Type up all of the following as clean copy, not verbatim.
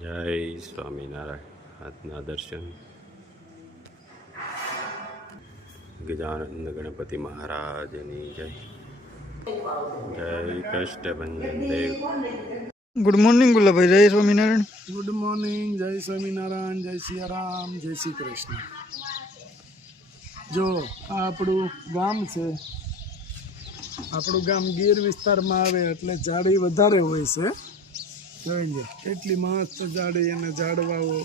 જય સ્વામિનારાયણ આજના દર્શન ગજાનંદ ગણપતિ મહારાજની જય જય કષ્ટભંજન દેવ. Good morning Gulabhai. જય સ્વામિનારાયણ. Good morning. જય સ્વામિનારાયણ. જય સિયારામ. જય શ્રી કૃષ્ણ. જો આ આપણું ગામ છે. આપણું ગામ ગીર વિસ્તારમાં આવે એટલે ઝાડી વધારે હોય છે. જોઈ લે એટલી મસ્ત ઝાડી અને ઝાડવાઓ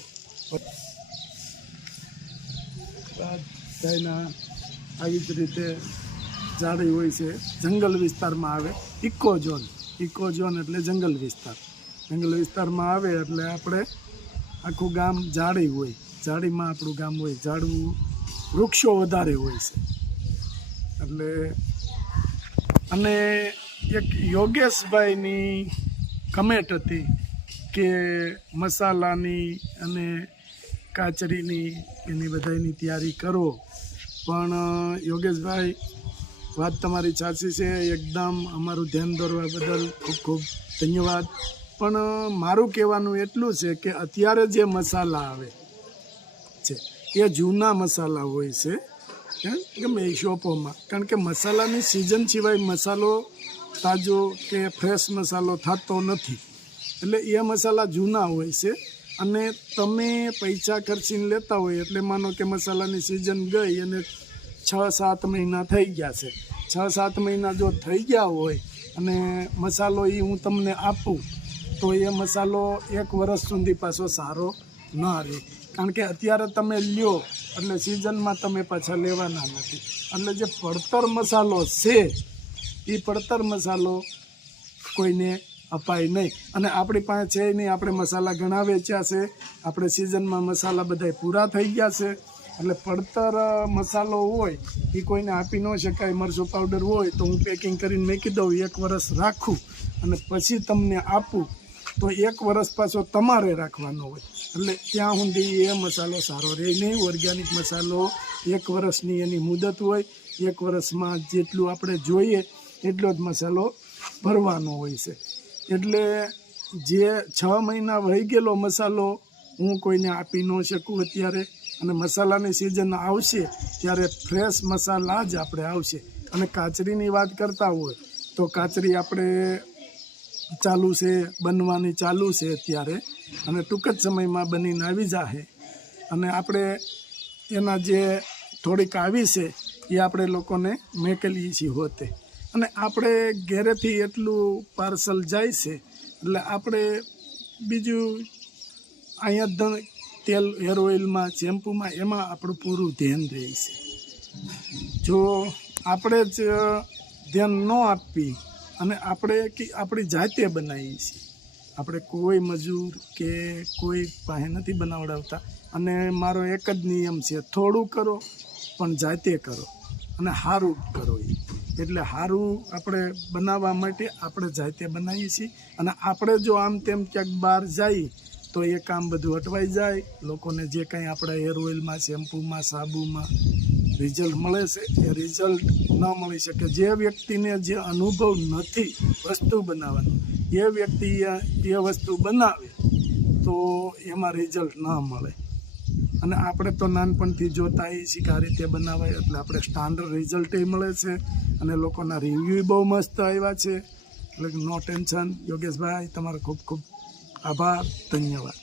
બધાના આવી જ રીતે ઝાડી હોય છે. જંગલ વિસ્તારમાં આવે. ઇકો ઝોન એટલે જંગલ વિસ્તારમાં આવે એટલે આપણે આખું ગામ ઝાડી હોય. ઝાડીમાં આપણું ગામ હોય. ઝાડવું વૃક્ષો વધારે હોય છે એટલે. અને એક યોગેશભાઈની કમેન્ટ હતી કે મસાલાની અને કાચરીની એની બધાની તૈયારી કરો. પણ યોગેશભાઈ, વાત તમારી સાચી છે એકદમ. અમારું ધ્યાન દોરવા બદલ ખૂબ ખૂબ ધન્યવાદ. પણ મારું કહેવાનું એટલું છે કે અત્યારે જે મસાલા આવે છે એ જૂના મસાલા હોય છે ગમે એ શોપોમાં. કારણ કે મસાલાની સિઝન સિવાય મસાલો તાજો કે ફ્રેશ મસાલો થતો નથી. એટલે એ મસાલા જૂના હોય છે અને તમે પૈસા ખર્ચીને લેતા હોય એટલે માનો કે મસાલાની સિઝન ગઈ અને 6-7 મહિના થઈ ગયા છે. 6-7 મહિના જો થઈ ગયા હોય અને મસાલો એ હું તમને આપું તો એ મસાલો 1 વર્ષ સુધી પાછો સારો ન રહે. કારણ કે અત્યારે તમે લ્યો એટલે સિઝનમાં તમે પાછા લેવાના નથી. એટલે જે પડતર મસાલો છે એ પડતર મસાલો કોઈને અપાય નહીં. અને આપણી પાસે છે નહીં. આપણે મસાલા ઘણા વેચ્યા છે. આપણે સિઝનમાં મસાલા બધા પૂરા થઈ ગયા છે. એટલે પડતર મસાલો હોય એ કોઈને આપી ન શકાય. મરચું પાવડર હોય તો હું પેકિંગ કરીને મૂકી દઉં, 1 વર્ષ રાખું અને પછી તમને આપું તો 1 વર્ષ પાછો તમારે રાખવાનો હોય. એટલે ત્યાં સુધી એ મસાલો સારો રહે નહીં. ઓર્ગેનિક મસાલો 1 વર્ષની એની મુદત હોય. 1 વર્ષમાં જેટલું આપણે જોઈએ એટલો જ મસાલો ભરવાનો હોય છે. એટલે જે 6 મહિના વહી ગયેલો મસાલો હું કોઈને આપી ન શકું અત્યારે. અને મસાલાની સિઝન આવશે ત્યારે ફ્રેશ મસાલા જ આપણે આવશે. અને કાચરીની વાત કરતા હોય તો કાચરી આપણે ચાલુ છે, બનવાની ચાલુ છે અત્યારે. અને ટૂંક જ સમયમાં બનીને આવી જશે. અને આપણે એના જે થોડીક આવી છે એ આપણે લોકોને મેકલીએ છીએ હોતે. અને આપણે ઘરેથી એટલું પાર્સલ જાય છે એટલે આપણે બીજું અહીંયા તેલ, હેર ઓઇલમાં, શેમ્પૂમાં એમાં આપણું પૂરું ધ્યાન રહે છે. જો આપણે જ ધ્યાન ન આપી અને આપણે આપણી જાતે બનાવીએ છીએ. આપણે કોઈ મજૂર કે કોઈ પાસે નથી બનાવડાવતા. અને મારો એક જ નિયમ છે, થોડું કરો પણ જાતે કરો અને સારું કરો. એટલે સારું આપણે બનાવવા માટે આપણે જાતે બનાવીએ છીએ. અને આપણે જો આમ તેમ ક્યાંક બહાર જઈએ તો એ કામ બધું અટવાઈ જાય. લોકોને જે કંઈ આપણા હેર ઓઇલમાં, શેમ્પૂમાં, સાબુમાં રિઝલ્ટ મળે છે એ રિઝલ્ટ ન મળી શકે. જે વ્યક્તિને જે અનુભવ નથી વસ્તુ બનાવવાનો એ વ્યક્તિ એ વસ્તુ બનાવે તો એમાં રિઝલ્ટ ન મળે. અને આપણે તો નાનપણથી જોતા આવીએ છીએ કે આ રીતે બનાવાય એટલે આપણે સ્ટાન્ડર્ડ રિઝલ્ટ મળે છે. અને લોકોના રિવ્યૂ બહુ મસ્ત આવ્યા છે. એટલે નો ટેન્શન. યોગેશભાઈ, તમારો ખૂબ ખૂબ આભાર, ધન્યવાદ.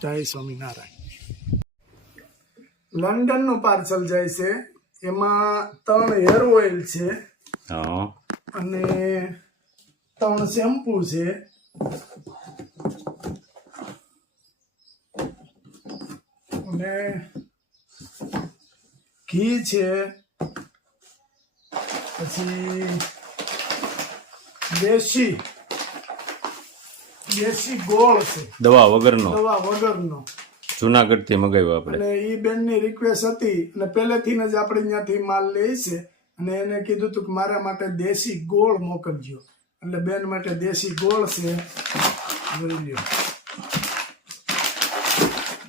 જય સ્વામિનારાયણ. લંડનનું પાર્સલ જાય છે. એમાં 3 હેર ઓઇલ છે અને 3 શેમ્પૂ છે અને ઘી છે. પછી દેશી ગોળ છે, દવા વગરનો જુનાગઢથી મગાવ્યો આપણે. અને એ બેનની રિક્વેસ્ટ હતી અને પહેલેથી જ આપણે ત્યાંથી માલ લે છે. અને એને કીધું હતું કે મારા માટે દેશી ગોળ મોકલજો. એટલે બેન માટે દેશી ગોળ છે. જોઈ લ્યો,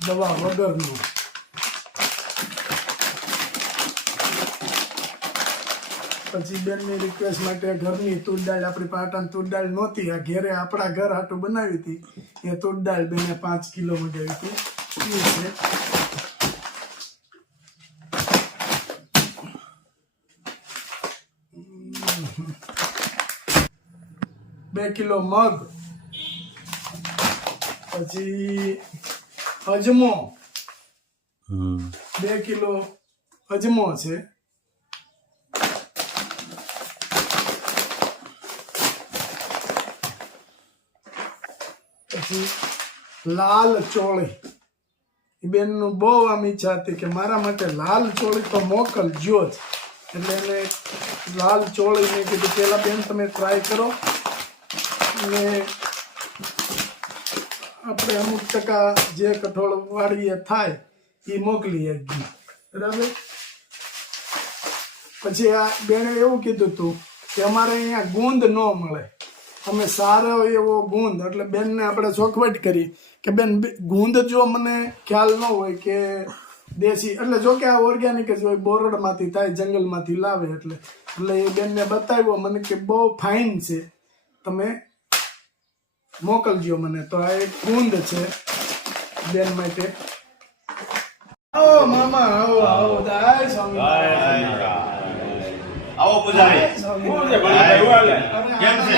દવા વગરનો. પછી બેનની રિક્વેસ્ટ માટે ઘરની તુર દાળ, આપણી પાટણ તુર દાળ નહોતી, આ ઘેરે આપણા ઘર હાટું બનાવી હતી, એ તુર દાળ બેને 5 કિલો મંગાવી હતી. એ છે 2 કિલો મગ, પછી અજમો 2 કિલો અજમો છે, પછી લાલ ચોળી. એ બેનનું બહુ આમ ઈચ્છા હતી કે મારા માટે લાલ ચોળી તો મોકલજો જ, એટલે એને લાલ ચોળી મેં કીધું પેલા બેન તમે ટ્રાય કરો અને આપણે અમુક ટકા જે કઠોળ વાળીએ થાય એ મોકલી આપીએ, બરાબર. પછી આ બેને એવું કીધું હતું કે અમારે અહીંયા ગુંદ ન મળે, અમે સારો એવો ગુંદ, એટલે બેનને આપણે ચોખવટ કરી કે બેન ગુંદ જો મને ખ્યાલ ન હોય કે દેશી, એટલે જો કે આ ઓર્ગેનિક જ હોય, બોરડમાંથી થાય, જંગલમાંથી લાવે, એટલે એ બેનને બતાવ્યો મને કે બહુ ફાઇન છે, તમે મોકલજો મને. તો આ એક ગુંદ છે બેન માટે. આવો મામા, આવો આવો, જય સ્વામિનારાયણ. આવો પૂજારી. કેમ છે?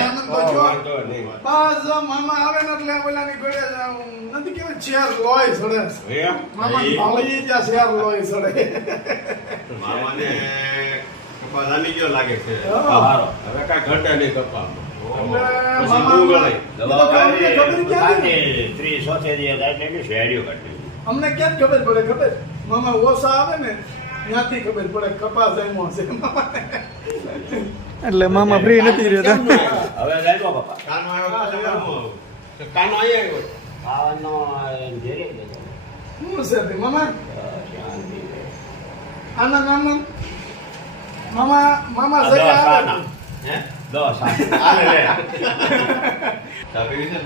બસ મામા આવે ને એટલે ઓલાની ઘોડે નથી કેવું શેર લોય સડે. મામા ભાળી ત્યાં શેર લોય સડે. મામાને કપા જામી ગયો લાગે છે. હારો હવે કાંઈ ઘટે નહીં કપામાં. અમને ક્યાં ખબર પડે? ખબર મામા ઓછા આવે ને ત્યાંથી ખબર પડે કપાસ એમો છે. એટલે મામા ફ્રી નથી રહેતા. હવે જાય બાપા. કાનો આવ્યો. કાનો આવ્યો. ખાવાનો શું છે મામા? આનંદ આનંદ મામા, મામા સહી આવે. હે? 10 આલે લે. સાબી છે?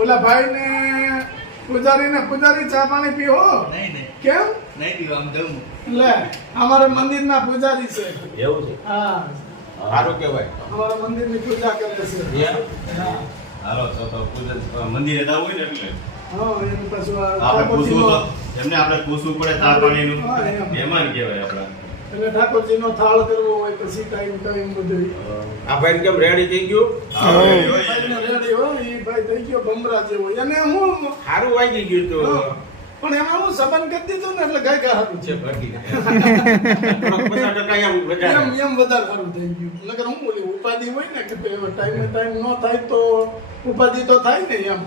ઓલા ભાઈ ને પૂજારી ચા પાણી પીવો. કેમ લે? અમારા મંદિર ના પૂજારી છે. એવું છે. હા, સારું કહેવાય. અમારા મંદિર ની પૂજા કરે છે. હા, હાલો તો પૂજા મંદિરે જવું હોય ને એટલે હા, એનું પાછું આપણે પૂછવું તો ઠાકોરજીનો- એમને આપણે પૂછવું પડે ચા પાણીનું. હા, એમ. મહેમાન કહેવાય આપણા. એટલે ઠાકોરજીનો થાળ કરવો હોય પછી ટાઈમ બધું આ ભાઈ કેમ રેડી થઈ ગયું? ભાઈને રેડી હોય. એ ભાઈ થઈ ગયો બમરા જેવો. એને હું સારું વાગી ગયું તો પણ એમાં હું સંબંધ કરી દીધું ને એટલે ગાય સારું છે. છે ભરતી 50% એમ વધારે. એમ વધારે સારું થઈ ગયું. નકર હું બોલી ઉપાધિ હોય ને કે ટાઈમ ન થાય તો ઉપાધિ તો થાય ને. એમ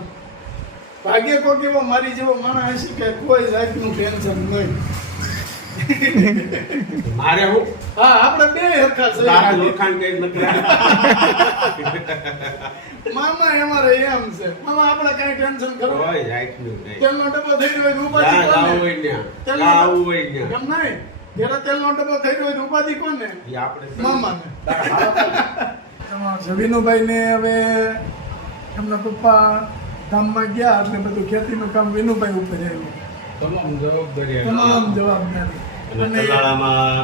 ભાગ્ય કોક એવો મારી જેવો માણસ હશે કે કોઈ જાતનું ટેન્શન નહીં. મારે હું હા, આપણે બે હરખા તારા છે. લોખાણ કઈ નથી. મામા અમારે એમ છે. મામા આપણે કઈ ટેન્શન કરો. કોઈ જાતનું નહીં. તેલનો ડબ્બો થઈ રહ્યો હોય તો ઉપાધિ જ્યાં જાવું કોને? હોય ત્યાં, તેલનો જ્યાં આવવું હોય ત્યાં. એમ નહીં. જ્યારે તેલનો ડબ્બો થઈ રહ્યો હોય તો ઉપાધિ કોને? એ આપણે મામાને. વિનુભાઈ ને હવે એમના પપ્પા ગામમાં ગયા એટલે બધું ખેતીનું કામ વિનુભાઈ ઉપર આવ્યું. તમામ જવાબદારી તમામ જવાબદારી. અને તલાળામાં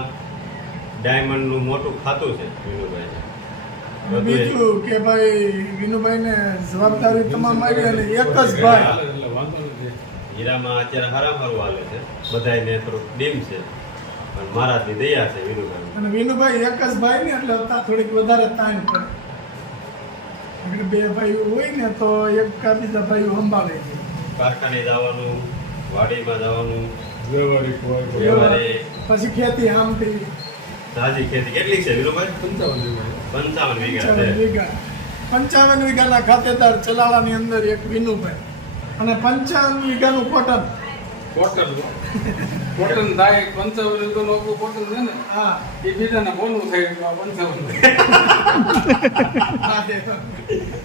ડાયમંડનું મોટું ખાતું છે વિનુભાઈ. બીજું કે ભાઈ વિનુભાઈ ને જવાબદારી તમામ આવી અને એક જ ભાઈ. હીરામાં અત્યારે હારામ હાલે છે. બધાયને થોડુંક ડીમ છે પણ મહારાજની દયા છે વિનુભાઈ. અને વિનુભાઈ એક જ ભાઈ ને એટલે થોડીક વધારે તાણ પડે. એટલે બે ભાઈઓ હોય ને તો એક કા બીજા ભાઈઓ સંભાળે છે. કારખાને જવાનું, વાડીમાં જવાનું, વ્યવહારિક હોય વ્યવહારે પછી ખેતી આમથી તાજી ખેતી કેટલી છે વિનુભાઈ? 55 વીઘા 55 છે. વીઘા 55 વીઘાના ખાતેદાર ચલાળાની અંદર એક વિનુભાઈ અને 55 વીઘાનું કોટન. કોટન થાય 55 તો લોકો કોટન છે ને હા, એ બીજાને બોલવું થાય 55 હા, તે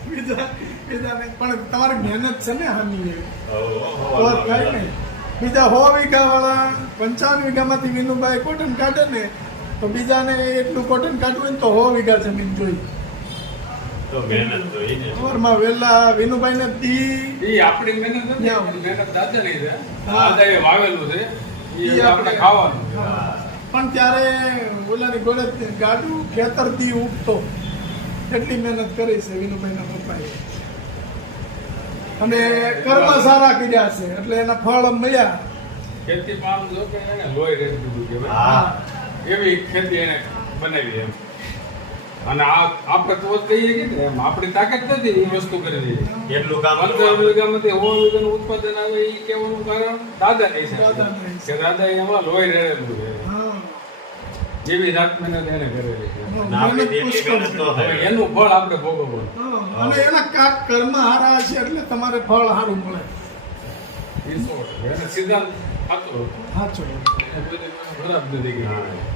બીજાને પણ તમારી મહેનત છે ને હાની એવી. તો જ થાય ને. બીજા 100 વીઘા વાળા 55 વીઘામાંથી વિનુભાઈ કોટન કાઢે ને તો બીજાને એટલું કોટન કાઢવું હોય ને તો 100 વીઘા જમીન જોઈ. તો મહેનત જોઈ ને. સવારમાં વહેલા વિનુભાઈ ને દી એ આપણી મહેનત નથી, આપણી મહેનત દાદાની છે. હા. દાદાએ વાવેલું છે એ આપણે ખાવાનું હા. પણ ત્યારે ઓલાની ગોળે ગાડું ખેતરથી ઉગતો એટલી મહેનત કરી છે વિનુભાઈના પપ્પાએ અને કર્મ સારા કર્યા છે એટલે એના ફળ મળ્યા. ખેતી પામ જો કે એને લોહી રેડી દીધું કે ભાઈ. હા એવી ખેતી એને બનાવી એમ. અને આ આપણે તો કહીએ કે ને એમ આપણી તાકાત નથી એ વસ્તુ કરી દઈએ. એટલું કામ 15 વીઘામાંથી 100 વીઘાનું ઉત્પાદન આવે એ કહેવાનું કારણ દાદા નહીં દાદાને છે કે દાદા એમાં લોહી રેડેલું છે. હા. જેવી રાત મહેનત એને કરેલી છે. અને આપણે મહેનત એટલી પુષ્કળ મહેનત છે. ન હવે થાય. એનું ફળ આપણે ભોગવવાનું. હા. અને એના કર્મ હારા છે એટલે તમારે ફળ સારું મળે. એ સો ટકા. એને સિદ્ધાંત સાચો. સાચો. એ બધું ખરાબ નથી કર્યું. હા.